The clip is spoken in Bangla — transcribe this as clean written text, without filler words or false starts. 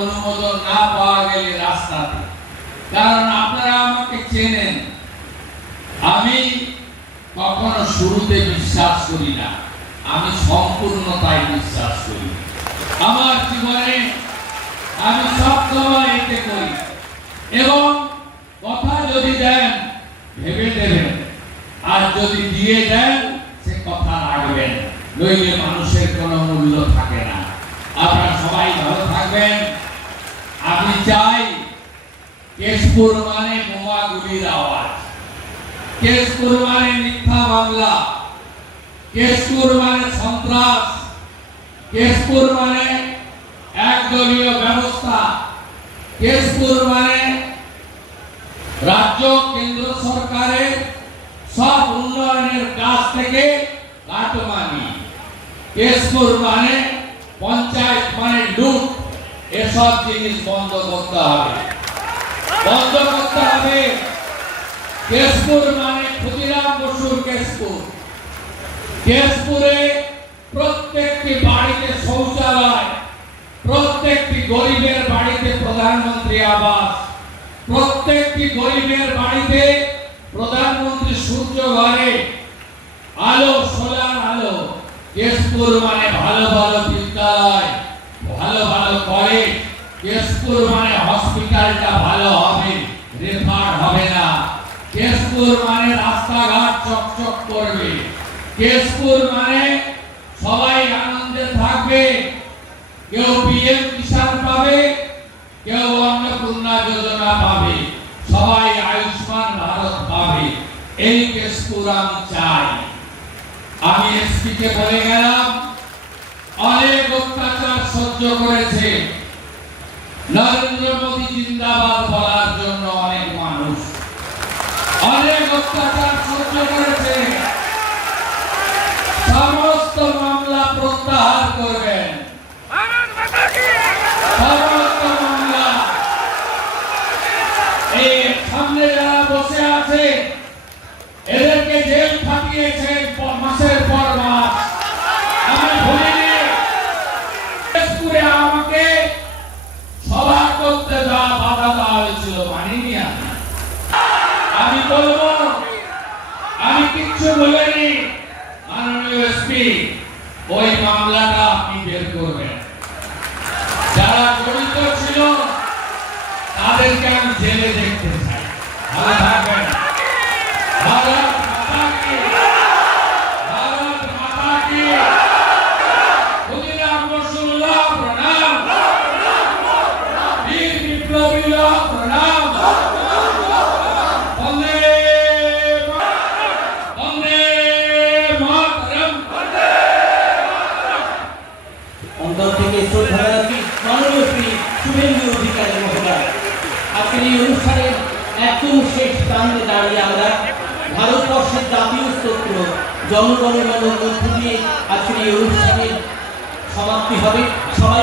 অনুমোদন না পাওয়া গেলে রাস্তাতে, কারণ আপনারা আমাকে চেনেন, আমি কখনো শুরুতে বিশ্বাস করি না, আমি সম্পূর্ণতায় বিশ্বাস করি। আমার জীবনে আমি সবসময় এতে করি, এবং কথা যদি দেন ভেবে দেবেন, আর যদি দিয়ে দেন সে কথা রাখবেন, নইলে মানুষের কোনো মূল্য থাকে না। আপনারা সবাই ভালো থাকবেন। আমি চাই, কেশপুর মানে বোমা গুলির আওয়াজ, কেশপুর মানে মিথ্যা মামলা, কেশপুর মানে সন্ত্রাস, কেশপুর মানে একদলীয় ব্যবস্থা, কেশপুর মানে রাজ্য কেন্দ্র সরকারের সব উন্নয়নের কাজ থেকে কাটমানি, কেশপুর মানে পঞ্চায়েত মানে লুট। এসব জিনিস বন্ধ করতে হবে, বন্ধ করতে হবে। কেশপুর মানে ক্ষুদিরাম বসুর কেশপুর, কেশপুরে প্রত্যেকটি বাড়িতে শৌচালয়, প্রত্যেকটি গরিবের বাড়িতে প্রধানমন্ত্রী আবাস, প্রত্যেকটি গরিবের বাড়িতে প্রধানমন্ত্রী সূর্য ঘরে আলো, সোলার আলো। কেশপুর মানে ভালো ভালো বিদ্যালয়, ভালো ভালো কলেজ, কেশপুর মানে হসপিটালটা ভালো হবে, রেফার হবে না। কেশপুর মানে রাস্তাঘাট চকচক করবে, কেশপুর মানে সবাই আনন্দে থাকবে, কেউ পিএম কিষাণ পাবে, কেউ অন্নপূর্ণা যোজনা পাবে, সবাই আয়ুষ্মান ভারত পাবে। এই কেশপুর আমি চাই। আমি এসপি কে বলে গেলাম, অনেক অত্যাচার সহ্য করেছে, নরেন্দ্র মোদী জিন্দাবাদ বলার জন্য অনেক মানুষ অনেক অত্যাচার সহ্য করেছে। সমস্ত মামলা প্রত্যাহার করবেন, সমস্ত মামলা। এই সামনে যারা বসে আছে এদেরকে জেল খাটিয়েছে মাসের পর মাস। আমি ভুলিনি, কেশপুরে আমাকে সভা করতে বাধা দেওয়া হয়েছিল, মানিনি। আমি বলবো, আমি কিচ্ছু বলিনি। মাননীয় এসপি, ওই মামলাটা আপনি বের করবেন, যারা জড়িত ছিল তাদেরকে আমি জেলে দেখতে চাই। ভালো থাকবেন। ভারত মাতা কি, ভারত মাতা কি। ক্ষুদিরাম বসুল্লাহ প্রণাম, বীর বিপ্লবীরা প্রণাম। বন্দে বন্দে মাতরম। অন্তর থেকে শ্রদ্ধা জানাচ্ছি মাননীয় শ্রী শুভেন্দু অধিকারী মহোদয়। আজকের এই অনুষ্ঠানের একদম শেষ প্রান্তে দাঁড়িয়ে আমরা ভারতবর্ষের জাতীয় স্তোত্র জনগণমনের মধ্য দিয়ে আজকের এই অনুষ্ঠানের সমাপ্তি হবে। সবাই